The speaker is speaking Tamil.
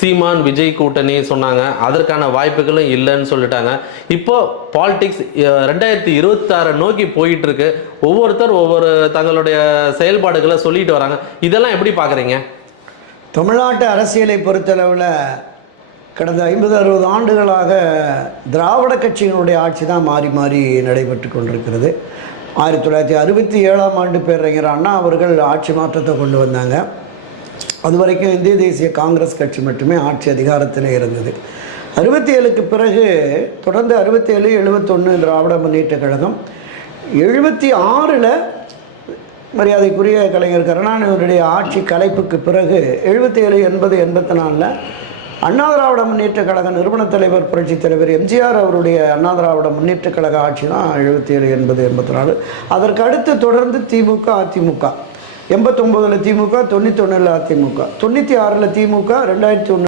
சீமான் விஜய் கூட்டணி சொன்னாங்க, அதற்கான வாய்ப்புகளும் இல்லைன்னு சொல்லிட்டாங்க. இப்போ பாலிடிக்ஸ் 2026 நோக்கி போயிட்டு இருக்கு. ஒவ்வொருத்தர் ஒவ்வொரு தங்களுடைய செயல்பாடுகளை சொல்லிட்டு வராங்க. இதெல்லாம் எப்படி பார்க்குறீங்க? தமிழ்நாட்டு அரசியலை பொறுத்தளவில் கடந்த 50-60 ஆண்டுகளாக திராவிட கட்சிகளுடைய ஆட்சி தான் மாறி மாறி நடைபெற்று கொண்டிருக்கிறது. 1967ஆம் ஆண்டு பேரறிஞர் அண்ணா அவர்கள் ஆட்சி மாற்றத்தை கொண்டு வந்தாங்க. அது வரைக்கும் இந்திய தேசிய காங்கிரஸ் கட்சி மட்டுமே ஆட்சி அதிகாரத்தில் இருந்தது. 67க்கு பிறகு தொடர்ந்து 67, 71 திராவிட முன்னேற்ற கழகம், 76ல் மரியாதைக்குரிய கலைஞர் கருணாநிதியுடைய ஆட்சி கலைப்புக்கு பிறகு 77, 80, 84ல் அண்ணா திராவிட முன்னேற்ற கழக நிறுவன தலைவர் புரட்சித் தலைவர் எம்ஜிஆர் அவருடைய அண்ணா திராவிட முன்னேற்ற கழக ஆட்சி தான் 77, 80, 84. அதற்கு அடுத்து தொடர்ந்து திமுக, அதிமுக. 89ல் திமுக, 91ல் அதிமுக, 96ல் திமுக, 2001